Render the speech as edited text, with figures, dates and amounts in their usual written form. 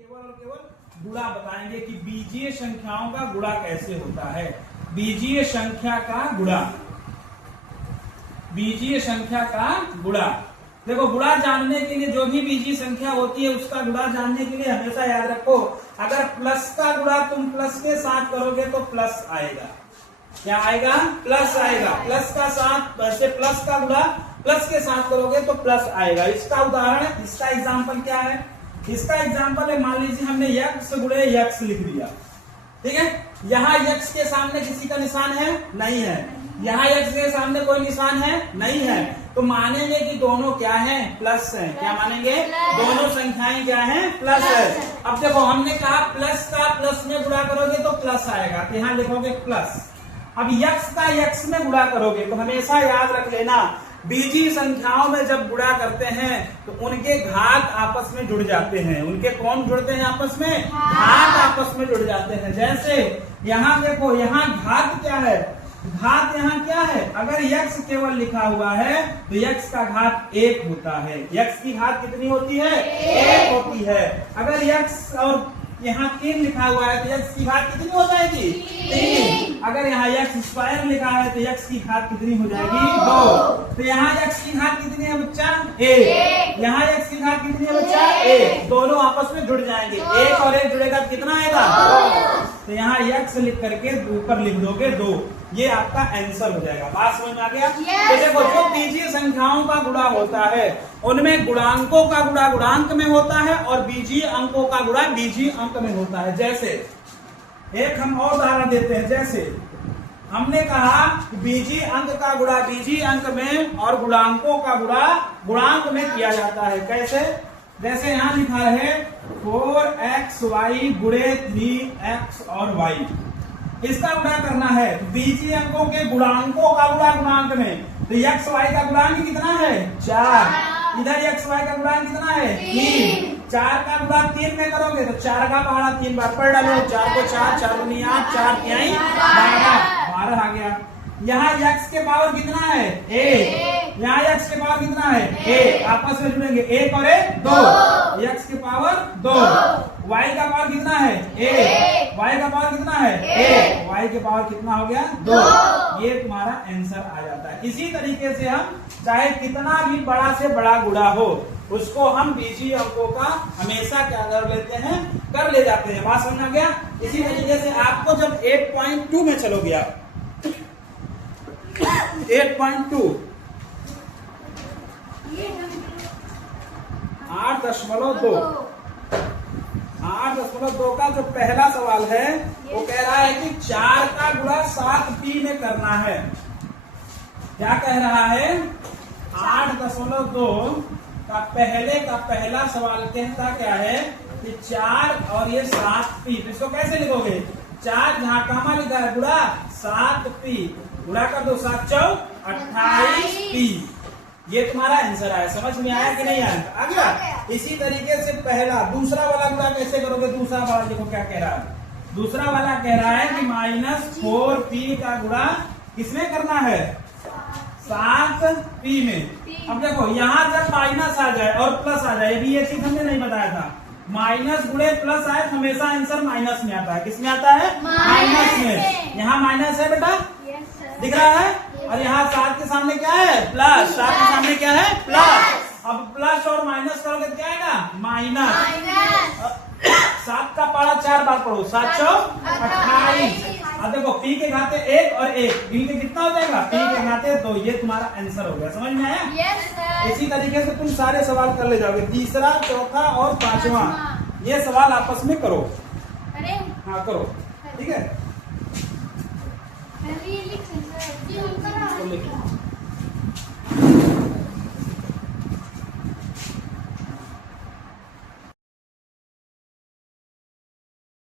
केवल और केवल गुणा बताएंगे कि बीजीय संख्याओं का गुणा कैसे होता है। बीजीय संख्या का गुणा, बीजीय संख्या का गुणा। देखो गुणा जानने के लिए जो भी बीजीय संख्या होती है उसका गुणा जानने के लिए हमेशा याद रखो, अगर प्लस का गुणा तुम प्लस के साथ करोगे तो प्लस आएगा। क्या आएगा? प्लस आएगा। प्लस का साथ वैसे प्लस का गुणा प्लस के साथ करोगे तो प्लस आएगा। इसका उदाहरण, इसका एग्जाम्पल क्या है? इसका एग्जाम्पल है, मान लीजिए हमने यक्स गुणे यक्स लिख दिया, ठीक है। यहाँ यक्स के सामने किसी का निशान है? नहीं है। यहाँ यक्स के सामने कोई निशान है? नहीं है। तो मानेंगे कि दोनों क्या हैं? प्लस हैं। क्या मानेंगे? दोनों संख्याएं क्या हैं? प्लस है। अब देखो हमने कहा प्लस का प्लस में गुणा करोगे तो प्लस आएगा, तो यहाँ लिखोगे प्लस। अब यक्स का यक्स में गुणा करोगे तो हमेशा याद रख लेना, बीजीय संख्याओं में जब गुणा करते हैं तो उनके घात आपस में जुड़ जाते हैं। उनके कौन जुड़ते हैं आपस में? घात आपस में जुड़ जाते हैं। जैसे यहाँ देखो, यहाँ घात क्या है? घात यहाँ क्या है? अगर यक्स केवल लिखा हुआ है तो यक्स का घात 1 होता है। यक्स की घात कितनी होती है? 1 होती है। अगर यक्स और यहाँ 3 लिखा हुआ है तो यक्स की घात कितनी हो जाएगी? 3। अगर यहाँ यक्स स्क्वायर लिखा है तो यक्स की घात कितनी हो जाएगी? 2। तो यहाँ यक्स की घात कितनी है बच्चा? 1। यहाँ यक्स की घात कितनी है बच्चा? 1। दोनों आपस में जुड़ जाएंगे, 1 और 1 जुड़ेगा तो कितना आएगा? 2। तो यहाँ यक्स लिख करके ऊपर लिख दोगे 2, ये आपका आंसर हो जाएगा। बात समझ में आ गया? तो देखो जो बीजीय संख्याओं का गुणा होता है उनमें गुणांकों का गुणा गुणांक में होता है और बीजीय अंकों का गुणा बीजीय अंक में होता है। जैसे एक हम और उदाहरण देते हैं, जैसे हमने कहा बीजीय अंक का गुणा बीजीय अंक में और गुणांकों का गुणा गुणांक में किया जाता है। कैसे? जैसे यहाँ लिखा है 4xy गुणे 3x और y, इसका गुणा करना है बीजीय अंकों के गुणांकों का गुणा गुणांक में। तो x y का गुणांक कितना है? 4। इधर x y का गुणांक कितना है? 3। 4 का गुणा 3 में करोगे तो 4 का पहाड़ा 3 बार पढ़ डालो, 4 को 4, 4 दूनी 8, 4 तिहाई 12 आ गया। यहाँ x के पावर कितना है? 1। यहाँ x के पावर कितना है? 1। आपस में जुड़ेंगे 1 और 1 2, x के पावर 2। y का पावर कितना है? 1। y का पावर कितना है? 1। y के पावर कितना हो गया? 2। ये तुम्हारा आंसर आ जाता है। इसी तरीके से हम चाहे कितना भी बड़ा से बड़ा गुणा हो उसको हम बीजीय अंकों का हमेशा क्या कर लेते हैं? कर ले जाते हैं। बात समझ आ गया? इसी तरीके से आपको जब 8.2 में चलोगे, आप 8.2 8.2 का जो पहला सवाल है वो कह रहा है कि 4 का गुणा 7p में करना है। क्या कह रहा है? 8.2 का पहला सवाल कहता क्या है कि 4 और ये 7p, इसको कैसे लिखोगे? 4 जहाँ कामा लिखा है गुणा 7p, गुणा कर दो 7 चौक 28p। ये तुम्हारा आंसर आया। समझ में आया कि नहीं आया? आ गया? इसी तरीके से पहला दूसरा वाला गुणा कैसे करोगे? दूसरा वाला देखो क्या कह रहा है। दूसरा वाला कह रहा है कि -4p का गुणा किसमें करना है? 7p में। अब देखो यहाँ जब माइनस आ जाए और प्लस आ जाए, ये चीज हमने नहीं बताया था, माइनस गुणे प्लस आए हमेशा आंसर माइनस में आता है। किसमें आता है? माइनस में। यहाँ माइनस है बेटा, दिख रहा है, और यहाँ 7 के सामने क्या है? प्लस। 7 के सामने क्या है? प्लस। अब प्लस और माइनस करोगे तो क्या आएगा? माइनस। 7 का पहाड़ा 4 बार पढ़ो, 7 चौक 28। अब देखो p के घाते 1 और 1, p के कितना हो जाएगा? p के घाते 2। ये तुम्हारा आंसर हो गया। समझ में आया? yes, इसी तरीके से तुम सारे सवाल कर ले जाओगे, तीसरा, चौथा और 5वां। ये सवाल आपस में करो। हाँ करो, ठीक है।